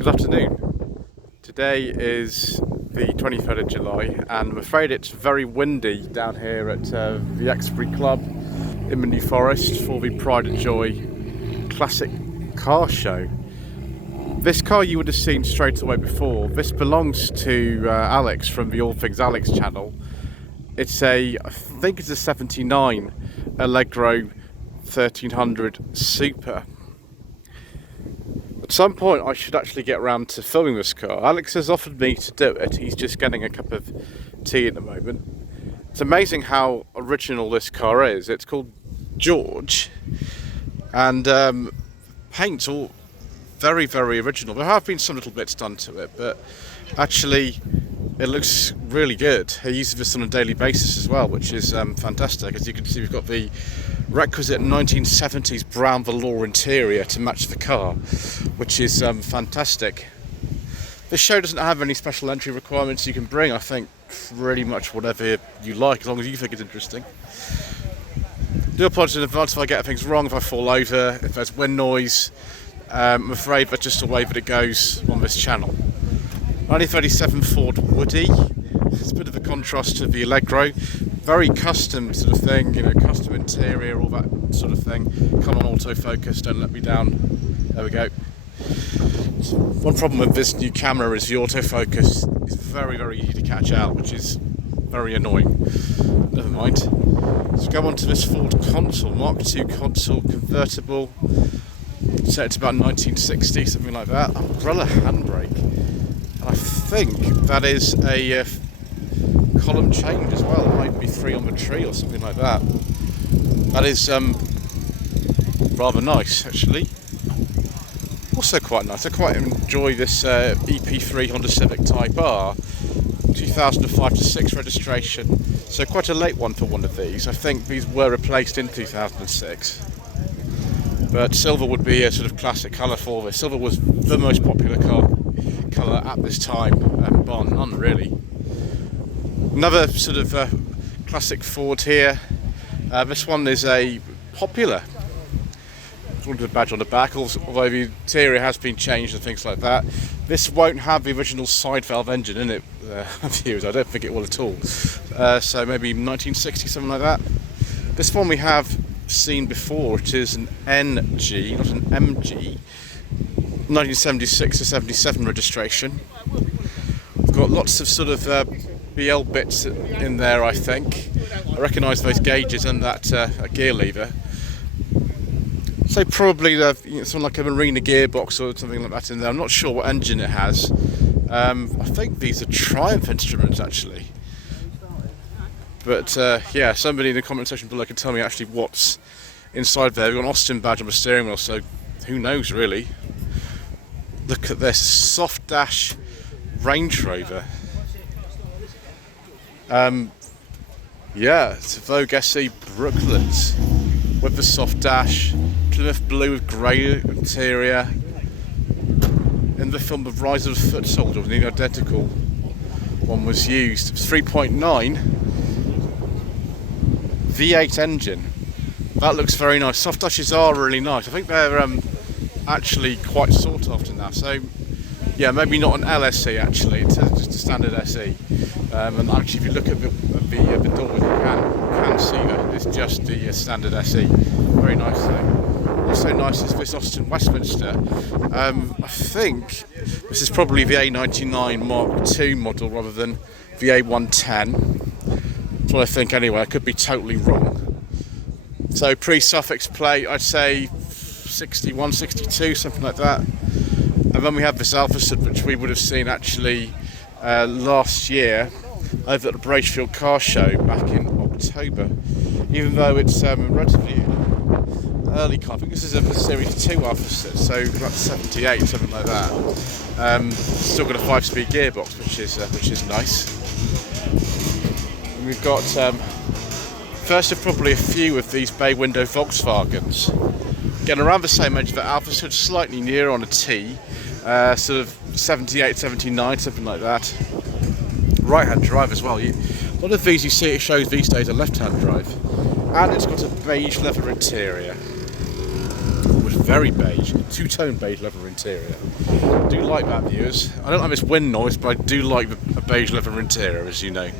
Good afternoon. Today is the 23rd of July and I'm afraid it's very windy down here at the Exbury Club in the New Forest for the Pride and Joy Classic Car Show. This car you would have seen straight away before. This belongs to Alex from the All Things Alex channel. I think it's a 79 Allegro 1300 Super. At some point I should actually get around to filming this car. Alex has offered me to do it. He's just getting a cup of tea at the moment. It's amazing how original this car is. It's called George and paint's all very, very original. There have been some little bits done to it, but actually it looks really good. He uses this on a daily basis as well, which is fantastic. As you can see, we've got the requisite 1970s brown velour interior to match the car, which is fantastic. This show doesn't have any special entry requirements. You can bring, I think, pretty much whatever you like, as long as you think it's interesting. I do apologise in advance if I get things wrong, if I fall over, if there's wind noise. I'm afraid that's just the way that it goes on this channel. 1937 Ford Woody. It's a bit of a contrast to the Allegro. Very custom sort of thing, you know, custom interior, all that sort of thing. Come on, autofocus, don't let me down. There we go. One problem with this new camera is the autofocus is very, very easy to catch out, which is very annoying. Never mind. Let's go on to this Ford console, Mark II console, convertible. Set it to about 1960, something like that. Umbrella handbrake. And I think that is a column change as well. It might be 3 on the tree or something like that. That is rather nice, actually. Also quite nice. I quite enjoy this EP3 Honda Civic Type R 2005 to 6 registration. So quite a late one for one of these. I think these were replaced in 2006. But silver would be a sort of classic colour for this. Silver was the most popular colour at this time, bar none really. Another sort of classic Ford here. This one is a popular. With the badge on the back, although the interior has been changed and things like that. This won't have the original side valve engine in it, viewers. I don't think it will at all. So maybe 1960, something like that. This one we have seen before. It is an NG, not an MG. 1976 to 77 registration. We've got lots of sort of BL bits in there, I think. I recognise those gauges and that gear lever. So probably something like a Marina gearbox or something like that in there. I'm not sure what engine it has. I think these are Triumph instruments actually. But yeah, somebody in the comment section below can tell me actually what's inside there. We've got an Austin badge on the steering wheel, so who knows really. Look at this soft dash Range Rover. Yeah, it's a Vogue SE Brooklands with the soft dash, Plymouth blue with grey interior. In the film The Rise of the Foot Soldier, an identical one was used. 3.9 V8 engine. That looks very nice. Soft dashes are really nice. I think they're actually quite sought after now. So yeah, maybe not an LSE actually. It's just a standard SE. And actually, if you look at the door, you can see that it's just the standard SE. Very nice thing. Also nice is this Austin Westminster. I think this is probably the A99 Mark II model rather than the A110. That's what I think anyway. I could be totally wrong. So pre-suffix plate, I'd say 61, 62, something like that. And then we have this Alpha Sub, which we would have seen actually last year over at the Bracefield Car Show back in October. Even though it's a relatively early car, I think this is a Series 2 Alpha Sub, so about 78, something like that. Still got a 5-speed gearbox, which is nice. And we've got first of probably a few of these bay window Volkswagens. Again, around the same age that Alpha Sub, slightly nearer on a T. Sort of 78, 79, something like that. Right-hand drive as well. A lot of these you see it shows these days a left-hand drive. And it's got a beige leather interior. With very beige, two-tone beige leather interior. I do like that, viewers. I don't like this wind noise, but I do like a beige leather interior, as you know.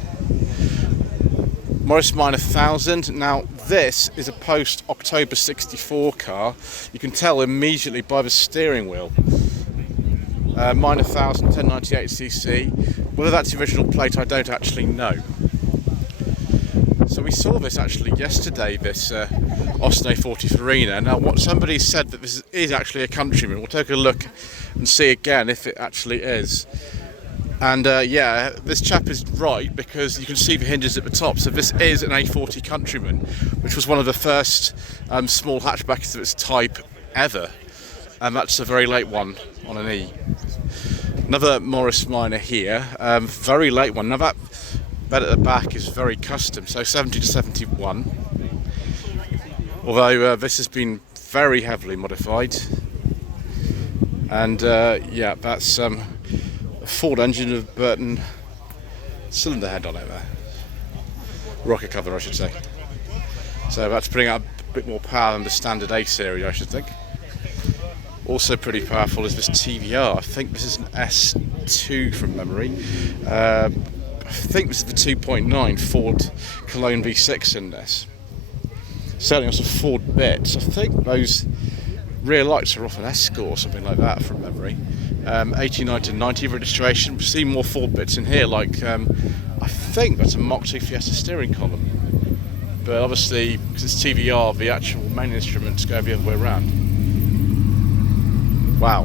Morris Minor 1000. Now this is a post-October 64 car. You can tell immediately by the steering wheel. Minor 1000, 1098cc. Whether that's the original plate, I don't actually know. So we saw this actually yesterday, this Osne 40 Farina. Now what somebody said that this is actually a Countryman. We'll take a look and see again if it actually is. And yeah, this chap is right, because you can see the hinges at the top. So this is an A40 Countryman, which was one of the first small hatchbacks of its type ever. And that's a very late one on an E. Another Morris Minor here, very late one. Now that bed at the back is very custom, so 70 to 71. Although this has been very heavily modified. And yeah, that's a Ford engine with Burton cylinder head on it there. Rocket cover, I should say. So that's putting out a bit more power than the standard A series, I should think. Also pretty powerful is this TVR. I think this is an S2 from memory. I think this is the 2.9 Ford Cologne V6 in this. Certainly on some Ford bits. I think those rear lights are off an Escort or something like that from memory. 89 to 90 registration. We see more Ford bits in here, like I think that's a Mach 2 Fiesta steering column. But obviously, because it's TVR, the actual main instruments go the other way around. Wow,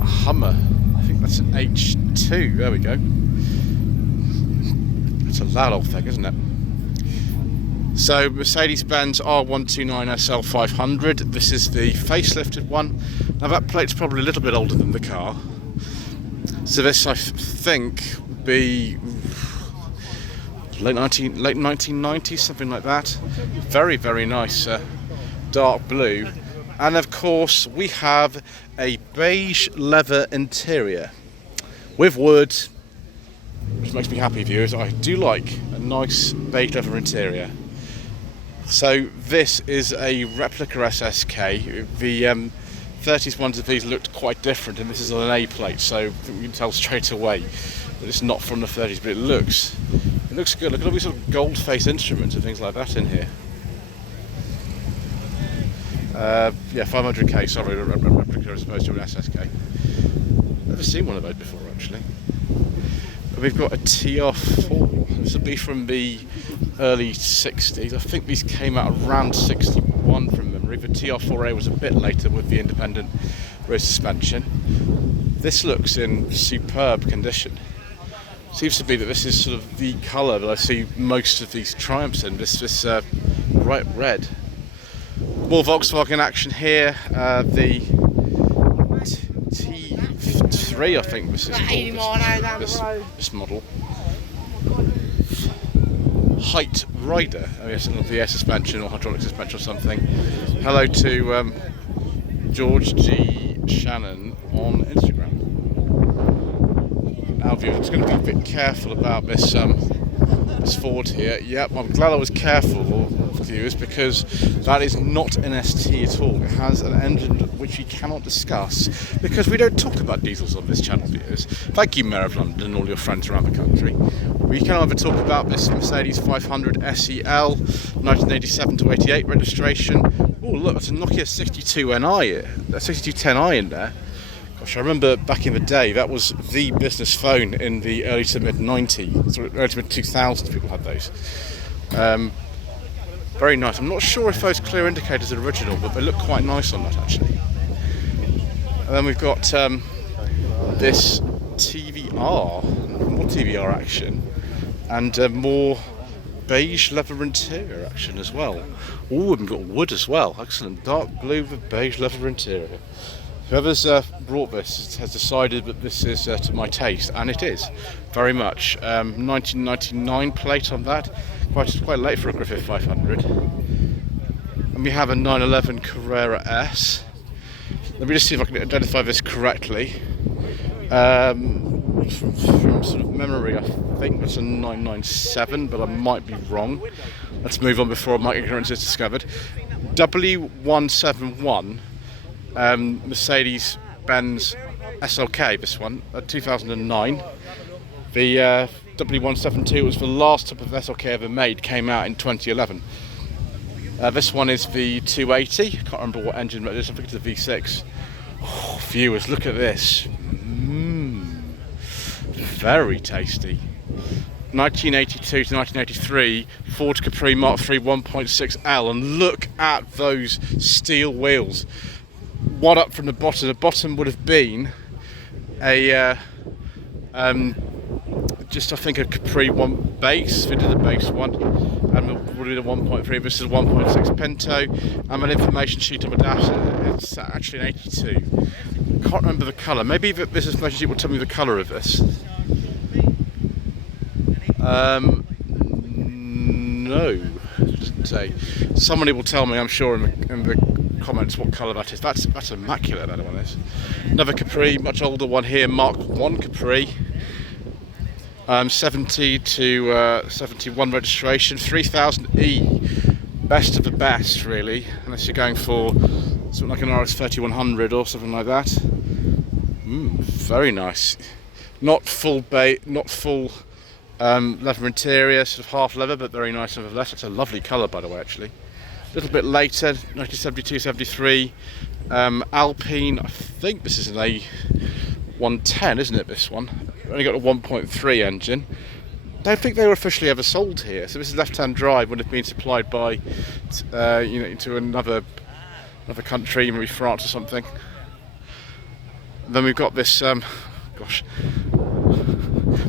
a Hummer. I think that's an H2. There we go. That's a loud old thing, isn't it? So Mercedes-Benz R129 SL 500. This is the facelifted one. Now that plate's probably a little bit older than the car. So this, I think, would be late 1990s, something like that. Very, very nice dark blue. And of course we have a beige leather interior with wood, which makes me happy, viewers. I do like a nice beige leather interior. So this is a replica SSK. The 30s ones of these looked quite different, and this is on an A plate, so we can tell straight away that it's not from the 30s, but it looks good. Look at all these sort of gold face instruments and things like that in here. Yeah, 500k, sorry, a replica as opposed to an SSK. Never seen one of those before, actually. But we've got a TR4. This will be from the early 60s. I think these came out around 61 from memory. The TR4A was a bit later with the independent rear suspension. This looks in superb condition. Seems to be that this is sort of the colour that I see most of these Triumphs in, this bright red. More Volkswagen action here. The T3, I think this is called, this model. Height Rider. Oh yes, the air suspension or hydraulic suspension or something. Hello to George G. Shannon on Instagram. Now, viewers, I'm going to be a bit careful about this this Ford here. Yep, I'm glad I was careful, viewers, because that is not an ST at all. It has an engine which we cannot discuss because we don't talk about diesels on this channel, viewers. Thank you, Mayor of London and all your friends around the country. We can either talk about this Mercedes 500 SEL 1987 to 88 registration. Oh look, that's a Nokia 62NI, a 6210i in there. Gosh, I remember back in the day, that was the business phone in the early to mid 90s, early to mid 2000s, people had those. Very nice. I'm not sure if those clear indicators are original, but they look quite nice on that actually. And then we've got this TVR, more TVR action, and more beige leather interior action as well. Oh, and we've got wood as well. Excellent. Dark blue with beige leather interior. Whoever's brought this has decided that this is to my taste, and it is, very much. 1999 plate on that, quite late for a Griffith 500. And we have a 911 Carrera S. Let me just see if I can identify this correctly. From sort of memory, I think it's a 997, but I might be wrong. Let's move on before my ignorance is discovered. W171 Mercedes-Benz SLK, this one, 2009. The W172 was the last type of SLK ever made, came out in 2011. This one is the 280, I can't remember what engine it is, I think it's a V6. Oh, viewers, look at this. Very tasty. 1982 to 1983 Ford Capri Mark III 1.6L, and look at those steel wheels. One up from the bottom. The bottom would have been a just I think a Capri one base. We did a base one, and we did a 1.3. This is a 1.6 Pinto. And an information sheet on the dash. It's actually an 82. Can't remember the colour. Maybe this information sheet will tell me the colour of this. No, it doesn't say. Somebody will tell me, I'm sure, in the comments what colour that is. That's immaculate, that one is. Another Capri, much older one here, Mark I Capri. 70 to 71 registration, 3000E, best of the best, really, unless you're going for something like an RS3100 or something like that. Very nice. Not full leather interior, sort of half leather, but very nice nevertheless. It's a lovely colour, by the way, actually. A little bit later, 1972-73, Alpine. I think this is an A110, isn't it? This one only got a 1.3 engine. Don't think they were officially ever sold here. So this is left-hand drive. Would have been supplied by, to another country, maybe France or something. Then we've got this,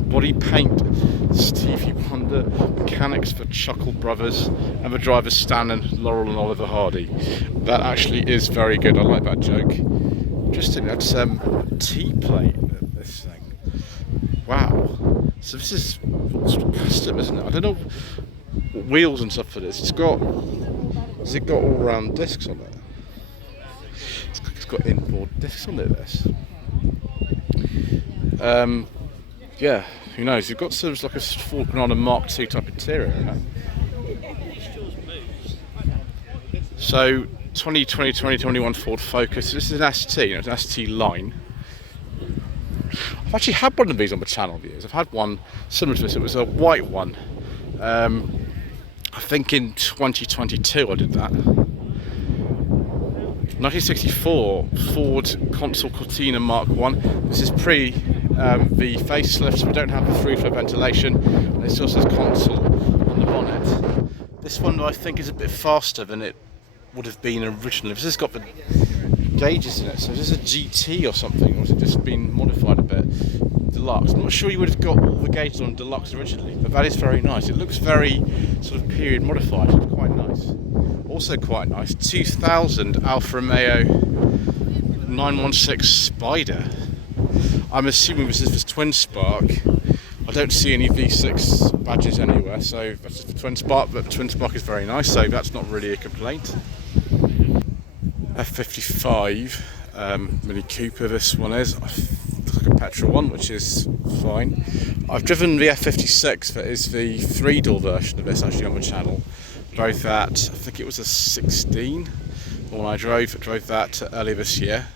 body paint, Stevie Wonder, mechanics for Chuckle Brothers, and the drivers Stan and Laurel and Oliver Hardy. That actually is very good. I like that joke. Interesting. That's T-plate. This thing. Wow. So this is custom, isn't it? I don't know what wheels and stuff for this. Has it got all-round discs on it? It's got inboard discs on it. This. Yeah, who knows? You've got sort of like a Ford Granada Mark II type interior in it. So 2021 Ford Focus. This is an ST. It's an ST line. I've actually had one of these on the channel views. I've had one similar to this. It was a white one. I think in 2022 I did that. 1964 Ford Consul Cortina Mark I. This is pre the facelift, so we don't have the through flow ventilation, and it still says Consul on the bonnet. This one I think is a bit faster than it would have been originally. This has got the gauges in it, so is this a GT or something, or has it just been modified a bit? Deluxe. I'm not sure you would have got all the gauges on Deluxe originally, but that is very nice. It looks very sort of period modified. It's quite nice. Also quite nice, 2000 Alfa Romeo 916 Spider. I'm assuming this is the twin spark. I don't see any V6 badges anywhere, so that's just the twin spark, but the twin spark is very nice, so that's not really a complaint. F55 Mini Cooper, this one is. Looks like a petrol one, which is fine. I've driven the F56, that is the 3-door version of this actually on the channel. Drove that, I think it was a 16 when I drove that earlier this year.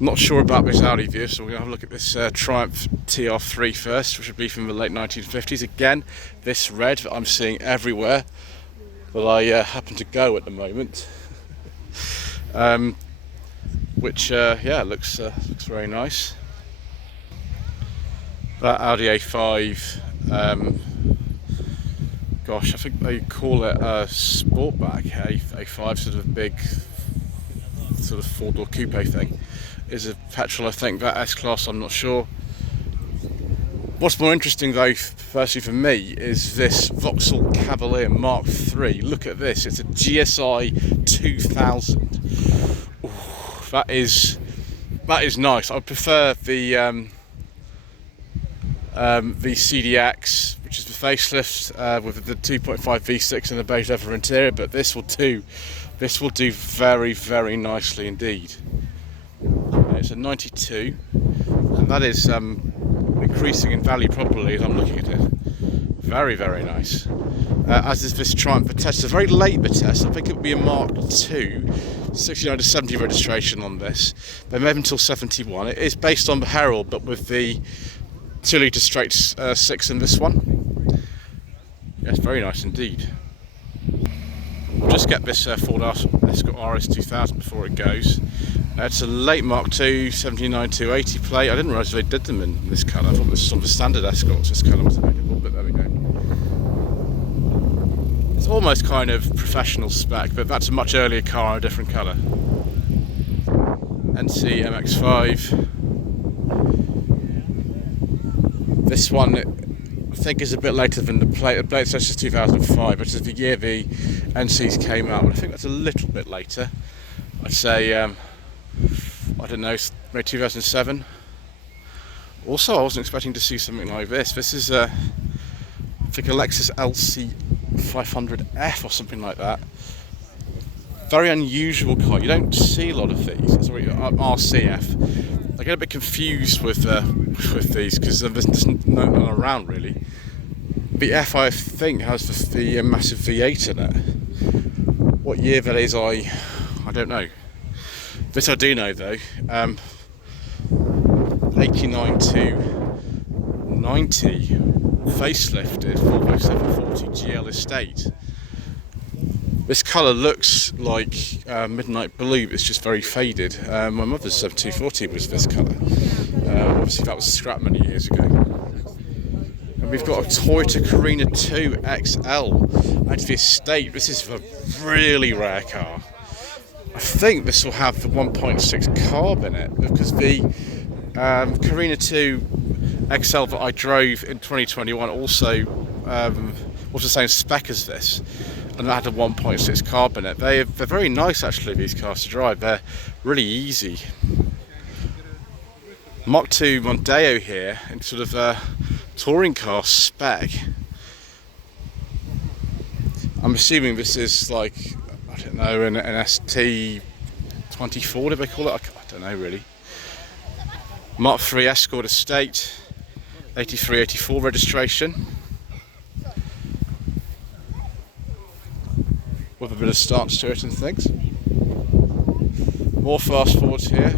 Not sure about this Audi view, so we're going to have a look at this Triumph TR3 first, which would be from the late 1950s. Again, this red that I'm seeing everywhere that I happen to go at the moment. Which, yeah, looks very nice. That Audi A5, gosh, I think they call it a Sportback A5, sort of a big, sort of 4-door coupe thing. Is a petrol, I think. That S-Class, I'm not sure. What's more interesting though, firstly for me, is this Vauxhall Cavalier Mark III. Look at this, it's a GSI 2000. Ooh, that is nice. I prefer the CDX, which is the facelift with the 2.5 V6 and the beige leather interior, but this will do very, very nicely indeed. It's a 92, and that is increasing in value properly as I'm looking at it. Very, very nice. As is this Triumph Vitesse. It's a very late Vitesse. I think it would be a Mark II. 69 to 70 registration on this. They made until 71. It is based on the Herald, but with the 2 litre straight 6 in this one. Yes, very nice indeed. We'll just get this Ford Escort RS 2000 before it goes. It's a late Mark II 79-280 plate. I didn't realise they did them in this colour. I thought this was on the standard Escorts this colour was available, but there we go. It's almost kind of professional spec, but that's a much earlier car in a different colour. NC MX-5. This one, I think, is a bit later than the plate. The plate says 2005, but it's the year the NCs came out. But I think that's a little bit later. I'd say, I don't know, maybe 2007. Also, I wasn't expecting to see something like this. This is, I think, a Lexus LC 500F or something like that. Very unusual car. You don't see a lot of these. Sorry, RCF. I get a bit confused with these because there's no one around really. The F, I think, has the massive V8 in it. What year that is, I don't know. This I do know though. 89 to 90 facelifted Volvo 740 GL Estate. This colour looks like midnight blue, it's just very faded. My mother's 7240 was this colour. Obviously that was scrapped many years ago. And we've got a Toyota Carina 2 XL out of the estate. This is a really rare car. I think this will have the 1.6 carb in it, because the Carina 2 XL that I drove in 2021 also was the same spec as this, and that had a 1.6 carb in it. They're very nice actually, these cars to drive. They're really easy. Mark II Mondeo here in sort of a touring car spec. I'm assuming this is like, I don't know, an ST24, did they call it? I don't know really. Mark III Escort Estate, 83-84 registration. With a bit of stance to it and things. More fast forwards here.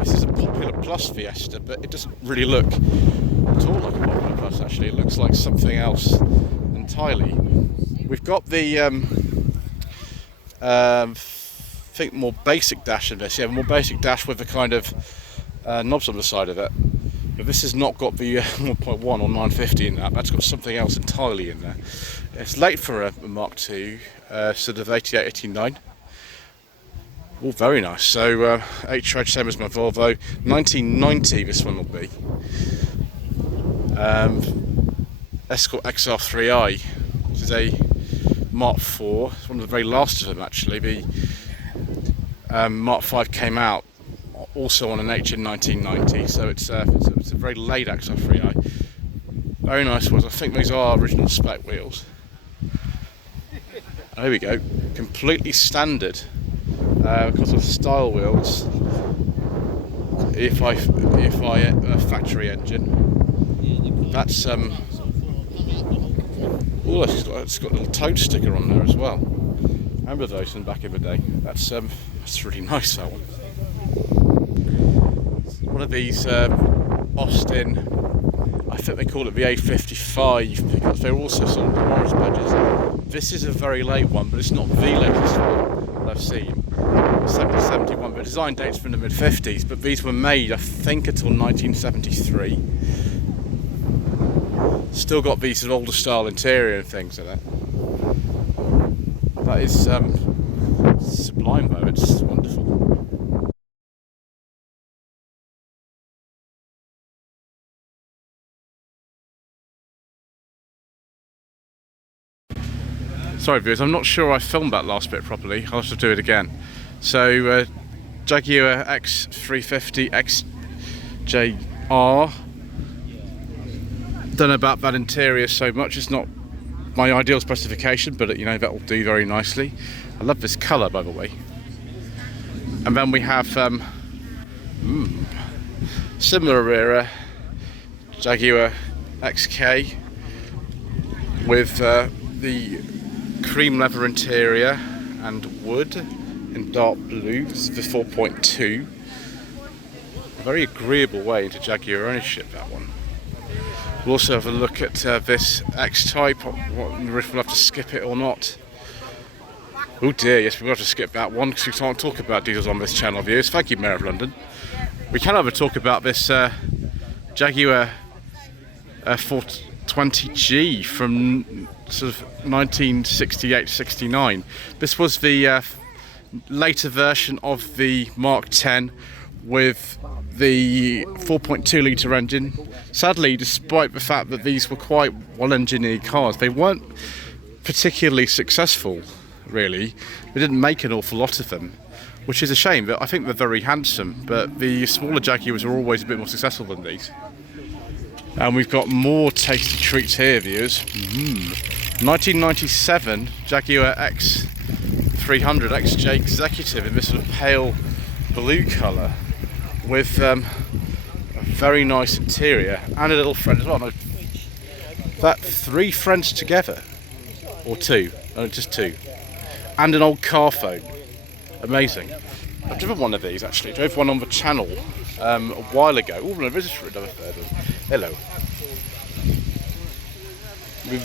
This is a Popular Plus Fiesta, but it doesn't really look at all like a Popular Plus actually. It looks like something else entirely. We've got the think more basic dash in this. Yeah, more basic dash with the kind of knobs on the side of it. But this has not got the 1.1 or 950 in that. That's got something else entirely in there. It's late for a Mark II, sort of 88, 89. All very nice. So 8 tread, same as my Volvo. 1990 this one will be. Escort XR3i, which is a Mark IV. It's one of the very last of them actually. The Mark V came out also on an H in 1990, so it's a very late XR3i. Very nice wheels. I think these are original spec wheels. There we go. Completely standard because of style wheels. If I factory engine. That's oh, it's got a little toad sticker on there as well. Remember those in back in the day? That's really nice, that one. One of these Austin, I think they call it the A55 pickups. They're also sold in Morris badges. This is a very late one, but it's not the latest one I've seen. 71, the design dates from the mid-50s, but these were made, I think, until 1973. Still got these older style interior and things in it. That is sublime though, it's wonderful. Sorry viewers, I'm not sure I filmed that last bit properly. I'll have to do it again. So Jaguar X350 XJR. Don't know about that interior so much. It's not my ideal specification, but you know, that will do very nicely. I love this colour, by the way. And then we have similar era Jaguar XK with the cream leather interior and wood. in dark blue. This is the 4.2. A very agreeable way into Jaguar ownership, that one. We'll also have a look at this X-Type, if we'll have to skip it or not. Oh dear, yes, we'll have to skip that one because we can't talk about diesels on this channel, viewers. Thank you, Mayor of London. We can have a talk about this Jaguar 420G from sort of 1968-69. This was the later version of the Mark 10 with the 4.2 litre engine. Sadly, despite the fact that these were quite well-engineered cars, they weren't particularly successful, really. They didn't make an awful lot of them, which is a shame, but I think they're very handsome. But the smaller Jaguars are always a bit more successful than these. And we've got more tasty treats here, viewers. 1997 Jaguar X300 XJ Executive in this sort of pale blue colour with a very nice interior and a little friend as well. No, that 3 friends together, or 2, no, just 2, and an old car phone. Amazing. I've driven one of these actually. I drove one on the channel a while ago. Oh, no, this is for another third one. Hello. Be a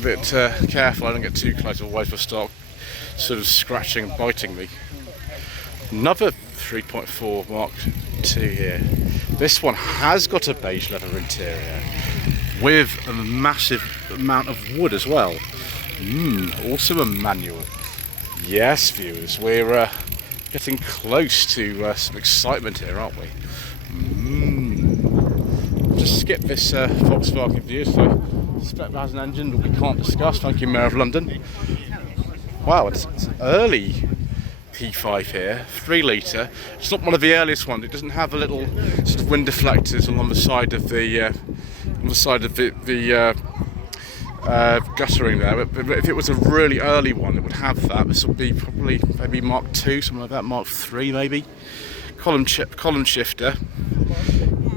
bit careful I don't get too close, otherwise they'll start sort of scratching and biting me. Another 3.4 Mark II here. This one has got a beige leather interior with a massive amount of wood as well. Also a manual. Yes, viewers, we're getting close to some excitement here, aren't we? Just skip this Volkswagen view, so I suspect that has an engine that we can't discuss. Thank you, Mayor of London. Wow, it's early P5 here, 3 litre. It's not one of the earliest ones. It doesn't have a little sort of wind deflectors along the side of the guttering there. But if it was a really early one, it would have that. This will be probably maybe Mark II, something like that. Mark III maybe. Column shifter.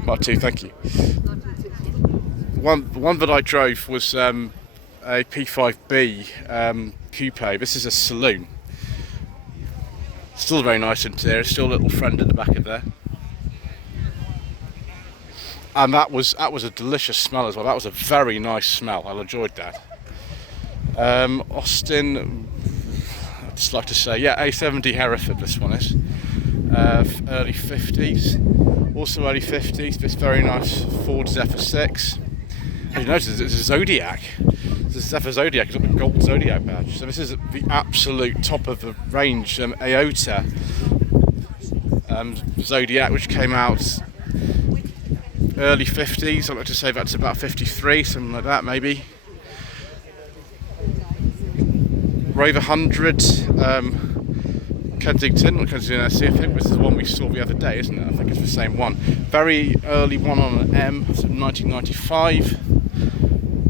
Mark II, thank you. One that I drove was a P5B coupe. This is a saloon. Still very nice interior. Still a little friend at the back of there. And that was a delicious smell as well. That was a very nice smell. I enjoyed that. Austin, I'd just like to say, yeah, A70 Hereford. This one is early 50s. Also early 50s. This very nice Ford Zephyr 6. As you notice, it's a Zodiac. It's a Zephyr Zodiac. It's got the gold Zodiac badge. So this is the absolute top of the range Aota Zodiac, which came out early 50s. I'd like to say that's about 53, something like that maybe. Rover 100 Kensington SC. I think this is the one we saw the other day, isn't it? I think it's the same one. Very early one on an M, so 1995.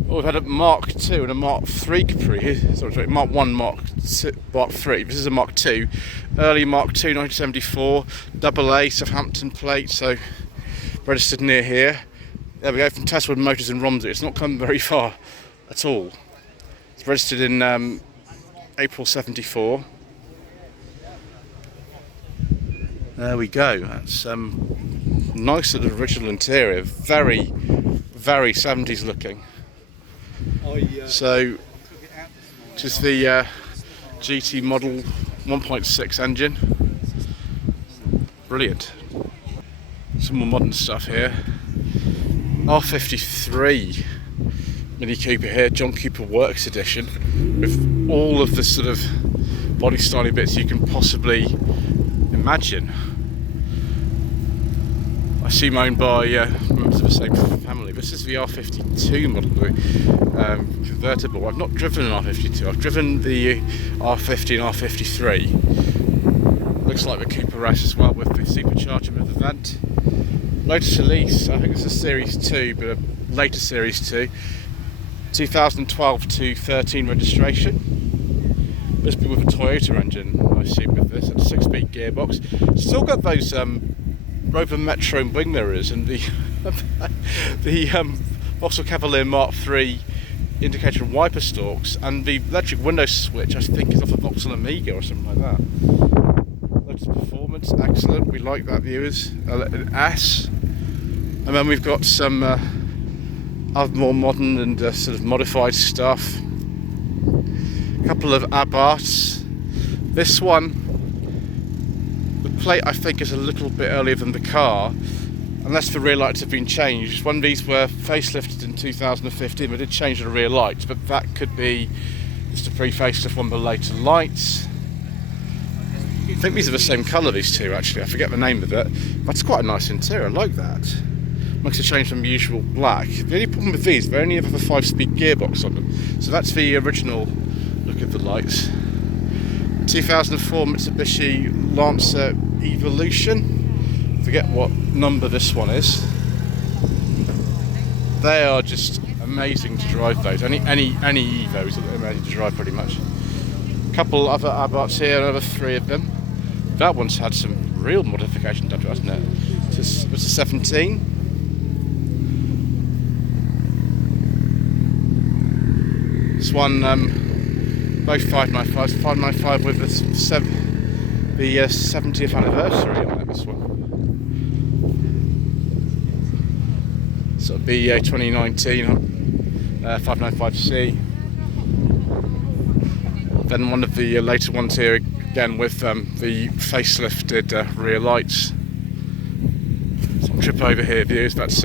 Oh, we've had a Mark II and a Mark III Capri. Sorry, Mark 1, Mark 3. This is a Mark II. Early Mark II, 1974. AA Southampton plate, so registered near here. There we go, from Teswood Motors in Romsey. It's not come very far at all. It's registered in April 74. There we go. That's nice little original interior. Very, very 70s looking. So, just the GT model 1.6 engine. Brilliant. Some more modern stuff here. R53 Mini Cooper here, John Cooper Works Edition, with all of the sort of body styling bits you can possibly imagine. I assume owned by members of the same family. This is the R52 model, convertible. I've not driven an R52. I've driven the R50 and R53. Looks like the Cooper S as well, with the supercharger with the vent. Lotus Elise, I think it's a Series 2, but a later Series 2. 2012 to 13 registration. This will be with a Toyota engine, I assume, with this. It's a 6-speed gearbox. Still got those Rover Metro wing mirrors and the Vauxhall Cavalier Mark III indicator and wiper stalks, and the electric window switch I think is off a Vauxhall Amiga or something like that. performance, excellent. We like that, viewers. An S. And then we've got some other more modern and sort of modified stuff. A couple of Abarths. This one, the plate I think is a little bit earlier than the car, unless the rear lights have been changed. One of these were facelifted in 2015, but did change the rear lights, but that could be just a pre-facelift one with later lights. I think these are the same colour, these two, actually. I forget the name of it. That's quite a nice interior, I like that. Makes a change from the usual black. The only problem with these, they only have a 5-speed gearbox on them. So that's the original look of the lights. 2004 Mitsubishi Lancer Evolution. Forget what number this one is. They are just amazing to drive, those. Any Evos are amazing to drive, pretty much. A couple other Abarths here, another 3 of them. That one's had some real modification done to it, hasn't it? It's a 17. This one, both 595s, 595 with the 70th anniversary on it, this one. So it'll be 2019 595C. Then one of the later ones here, again with the facelifted rear lights. Some trip over here, viewers. That's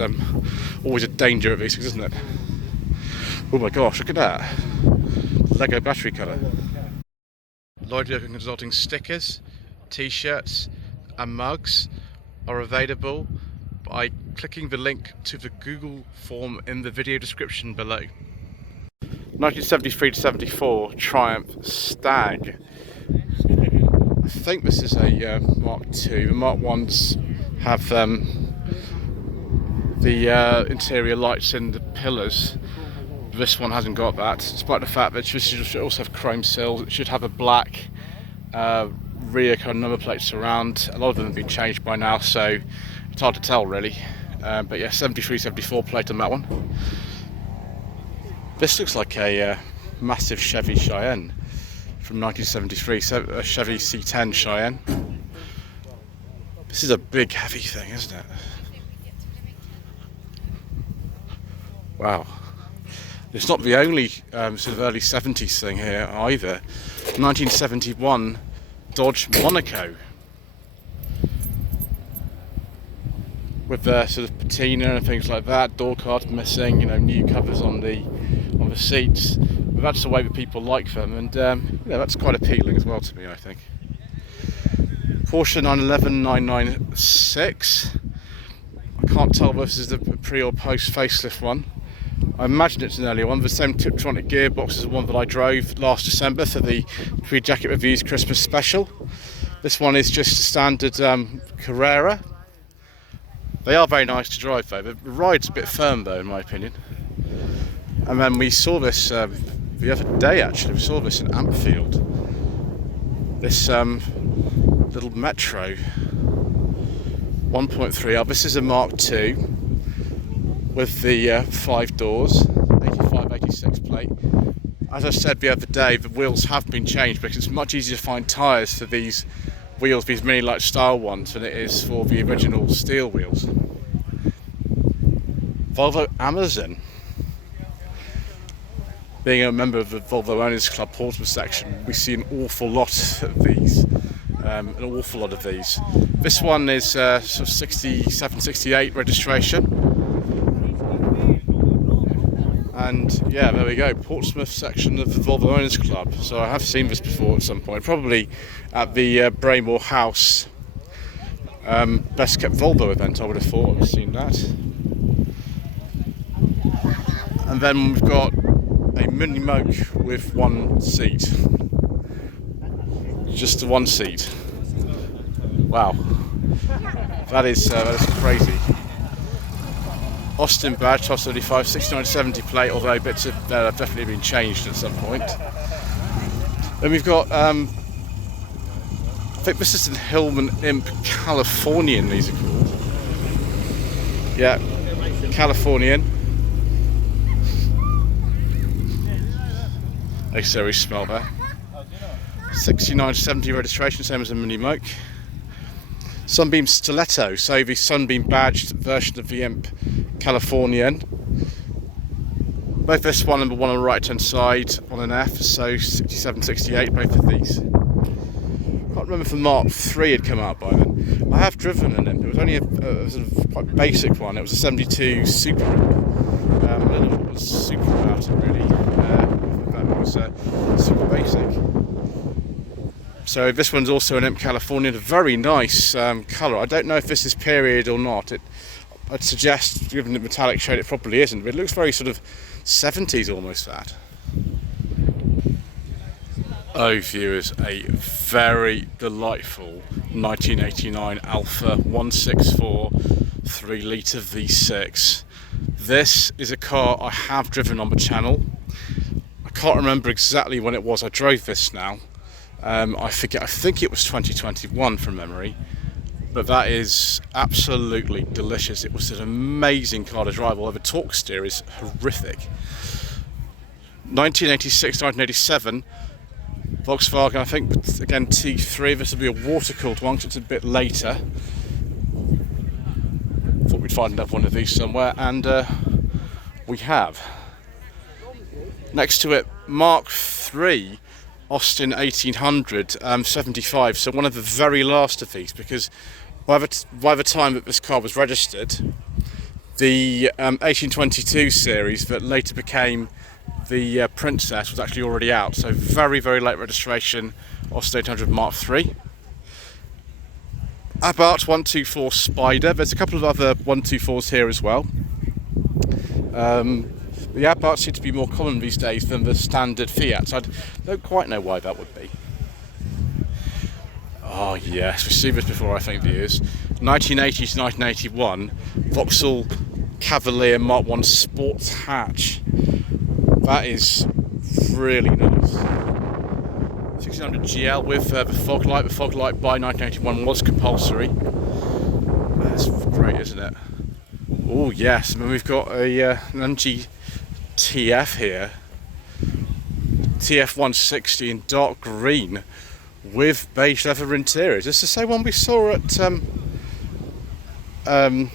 always a danger at these things, isn't it? Oh my gosh, look at that. Lego battery colour. Lloyd Consulting stickers, t-shirts and mugs are available by clicking the link to the Google form in the video description below. 1973 to 74 Triumph Stag. I think this is a Mark II. The Mark I's have the interior lights in the pillars. This one hasn't got that, despite the fact that this should also have chrome sills. It should have a black rear kind of number plates around. A lot of them have been changed by now, so it's hard to tell really. But yeah, 73, 74 plate on that one. This looks like a massive Chevy Cheyenne from 1973, so a Chevy C10 Cheyenne. This is a big heavy thing, isn't it? Wow. It's not the only sort of early 70s thing here either. 1971 Dodge Monaco. With the sort of patina and things like that, door cards missing, you know, new covers on the seats. But that's the way that people like them, and you know, that's quite appealing as well to me, I think. Porsche 911 996. I can't tell whether this is the pre or post facelift one. I imagine it's an earlier one. The same Tiptronic gearbox as the one that I drove last December for the Pre-Jacket Reviews Christmas special. This one is just a standard Carrera. They are very nice to drive though. The ride's a bit firm though, in my opinion. And then we saw this the other day actually. We saw this in Ampfield. This little Metro 1.3. This is a Mark II with the 5 doors, 85, 86 plate. As I said the other day, the wheels have been changed because it's much easier to find tyres for these wheels, these mini light style ones, than it is for the original steel wheels. Volvo Amazon. Being a member of the Volvo Owners Club Portsmouth section, we see an awful lot of these. This one is sort of 67, 68 registration. And yeah, there we go, Portsmouth section of the Volvo Owners Club. So I have seen this before at some point, probably at the Braymore House Best Kept Volvo event. I would have thought I've seen that. And then we've got a mini moke with 1 seat. Just the 1 seat. Wow, that is crazy. Austin badge, top 35, 6970 plate, although bits of that have definitely been changed at some point. Then we've got, I think this is an Hillman Imp Californian, these are called. Yeah, Californian. I so we smell that. 6970 registration, same as a mini moke. Sunbeam Stiletto, so the Sunbeam badged version of the Imp Californian. Both this one and the one on the right hand side on an F, so 67, 68, both of these. Can't remember if the Mark III had come out by then. I have driven an Imp. It was only a sort of quite basic one. It was a 72 Super. I don't know what was super about it really. That was super basic. So this one's also an Imp Californian, a very nice colour. I don't know if this is period or not. I'd suggest, given the metallic shade, it probably isn't, but it looks very sort of 70s almost, that. Oh viewers, a very delightful 1989 Alpha 164 3 litre V6. This is a car I have driven on the channel. I can't remember exactly when it was I drove this now. I think it was 2021 from memory, but that is absolutely delicious. It was an amazing car to drive, although the torque steer is horrific. 1986, 1987, Volkswagen, I think, again T3, this will be a water-cooled one, so it's a bit later. Thought we'd find another one of these somewhere, and we have. Next to it, Mark III, Austin 1800, 75, so one of the very last of these, because by the time that this car was registered, the 1822 series that later became the Princess was actually already out, so very, very late registration, Austin 800 Mark III. Abarth 124 Spider, there's a couple of other 124s here as well. The Abarth seem to be more common these days than the standard Fiats. I don't quite know why that would be. Oh yes, we've seen this before, I think, viewers. 1980 to 1981, Vauxhall Cavalier Mark I Sports Hatch. That is really nice. 1600 GL with the fog light. The fog light by 1981 was compulsory. That's great, isn't it? Oh yes, and then we've got an MG TF here, TF 160 in dark green with beige leather interiors. It's the same one we saw at the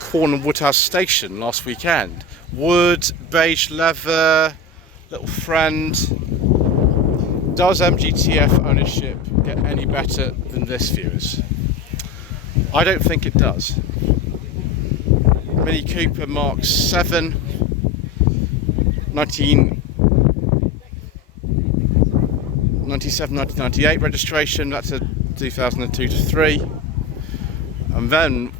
Cornwall Woodhouse station last weekend. Wood, beige leather, little friend. Does MGTF ownership get any better than this, viewers? I don't think it does. Mini Cooper Mark 7, 1997, 1998 registration, that's a 2002 to 3. And then,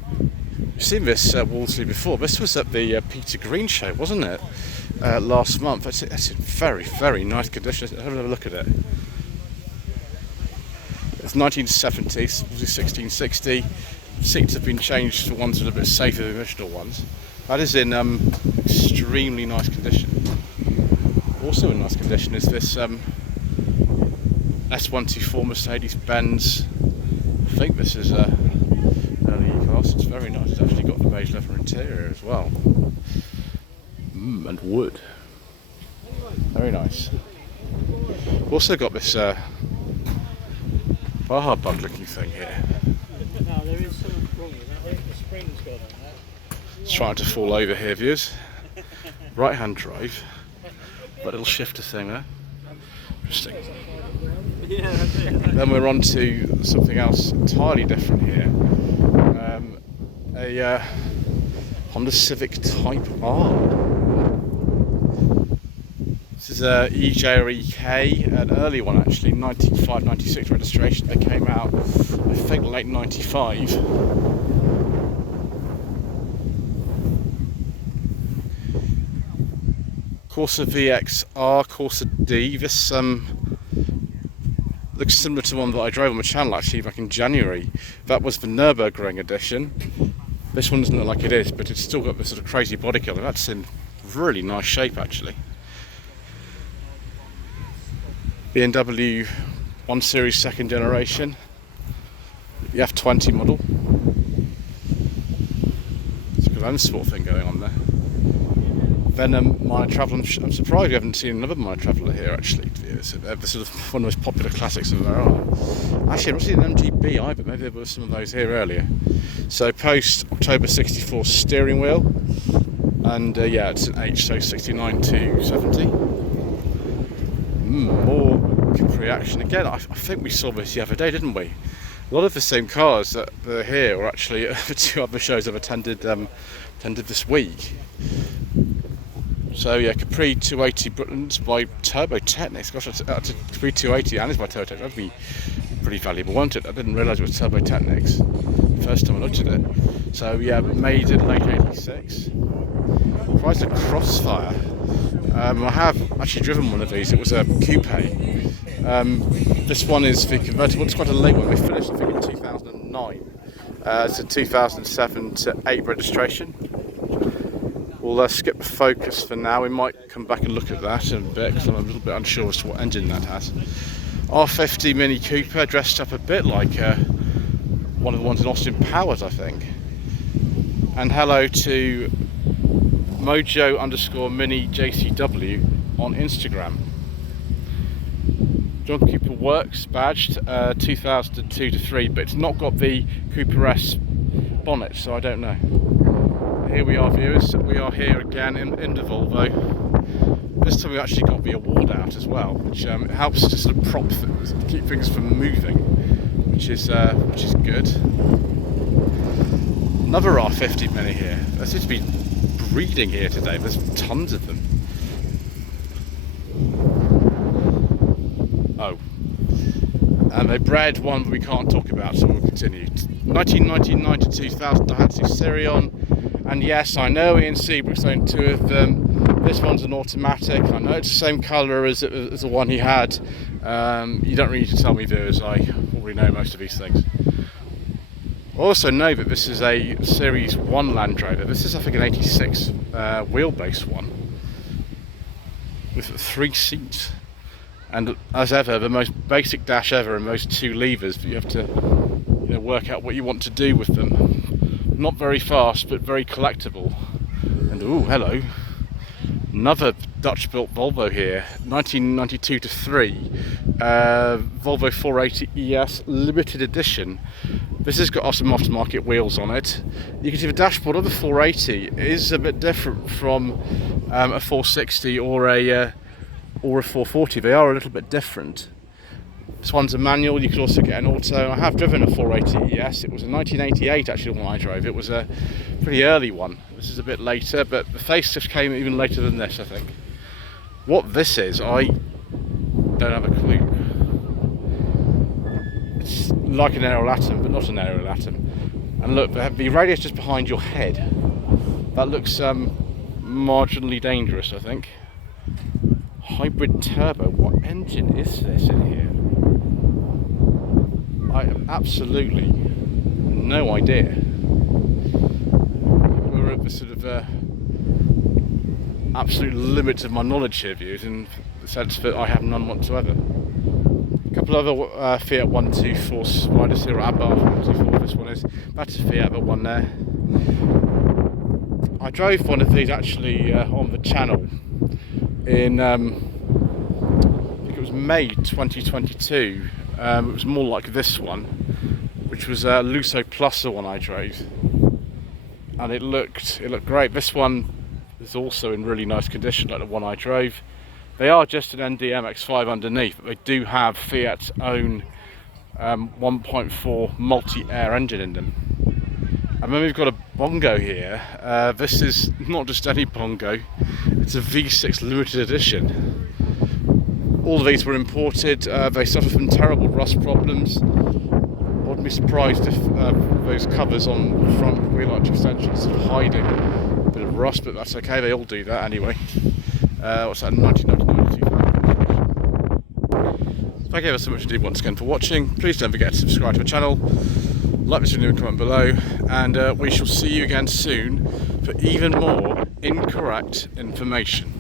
you've seen this Wolseley before, this was at the Peter Green show, wasn't it? Last month. That's in very, very nice condition. Have a look at it. It's 1970s, 1660. Seats have been changed for ones that are a bit safer than the original ones. That is in extremely nice condition. Also in nice condition is this S124 Mercedes-Benz. I think this is a early E-Class. It's very nice. It's actually got the beige leather interior as well. And wood. Very nice. Also got this Baja bug looking thing here. No, there is something wrong with that. I think the spring's gone on that. It's trying to fall over here, viewers. Right hand drive. That little shifter thing there. Interesting. Yeah, that's it. Then we're on to something else entirely different here. A Honda Civic Type R. This is a EJ or EK, an early one actually, 95, 96 registration that came out, I think, late 95. Corsa VXR, Corsa D. This looks similar to one that I drove on my channel actually back in January. That was the Nürburgring edition. This one doesn't look like it is, but it's still got this sort of crazy body colour. That's in really nice shape actually. BMW 1 Series 2nd generation, the F20 model. It's a good M Sport thing going on there. Venom Minor Traveller. I'm surprised we haven't seen another Minor Traveller here actually. It's sort of one of the most popular classics of there are. Actually, I've not seen an MGB either, maybe there were some of those here earlier. So post October 64 steering wheel, and yeah, it's an H, so 69 to 70. More Capri action again. I think we saw this the other day, didn't we? A lot of the same cars that are here are actually the two other shows I've attended this week. So yeah, Capri 280 Britain's by Turbo Technics. Gosh, that's a Capri 280 and it's by Turbo Technics. That'd be pretty valuable, won't it? I didn't realise it was Turbo Technics first time I looked at it. So yeah, made in late '86. Price of Crossfire. I have actually driven one of these. It was a coupe. This one is the convertible. It's quite a late one. They finished, I think, in 2009. It's a 2007 to 8 registration. We'll skip the Focus for now. We might come back and look at that in a bit because I'm a little bit unsure as to what engine that has. R50 Mini Cooper, dressed up a bit like one of the ones in Austin Powers, I think. And hello to Mojo_Mini JCW on Instagram. John Cooper Works badged 2002 to 3, but it's not got the Cooper S bonnet, so I don't know. Here we are, viewers. We are here again in the Volvo. This time we actually got the award out as well, which helps to sort of prop things, keep things from moving, which is good. Another R50 Mini here. There seems to be breeding here today. There's tons of them. Oh, and they bred one that we can't talk about, so we'll continue. 1999 to 2000 Daihatsu Sirion, and yes, I know Ian Seabrook's owned two of them. This one's an automatic. I know it's the same colour as the one he had. You don't really need to tell me, viewers. I already know most of these things. I also know that this is a Series 1 Land Rover. This is, I think, an 86 wheelbase one with 3 seats. And as ever, the most basic dash ever, and those 2 levers. But you have to, work out what you want to do with them. Not very fast, but very collectible. And ooh, hello, another Dutch-built Volvo here, 1992 to 3, Volvo 480 ES limited edition. This has got some aftermarket wheels on it. You can see the dashboard of the 480 is a bit different from a 460 or a 440. They are a little bit different. This one's a manual. You can also get an auto. I have driven a 480 ES. It was a 1988 actually when I drove. It was a pretty early one. This is a bit later, but the facelift came even later than this, I think. What this is, I don't have a clue. It's like an aerolatum, but not an aerolatum. And look, the radius just behind your head. That looks marginally dangerous, I think. Hybrid turbo. What engine is this in here? I have absolutely no idea. We're at the sort of absolute limit of my knowledge here, viewers, in the sense that I have none whatsoever. A couple of other Fiat 124 Spiders here, or Abarth 124, this one is. That's a Fiat, but one there. I drove one of these actually on the channel in, I think it was May 2022. It was more like this one, which was a Lusso Plus, the one I drove, and it looked great. This one is also in really nice condition, like the one I drove. They are just an NDMX5 underneath, but they do have Fiat's own 1.4 multi-air engine in them. And then we've got a bongo here. This is not just any bongo; it's a V6 limited edition. All of these were imported. They suffer from terrible rust problems. I wouldn't be surprised if those covers on the front wheel arch extensions are hiding a bit of rust, but that's okay, they all do that anyway. What's that, 1999? Thank you ever so much indeed once again for watching. Please don't forget to subscribe to the channel, like this video and comment below, and we shall see you again soon for even more incorrect information.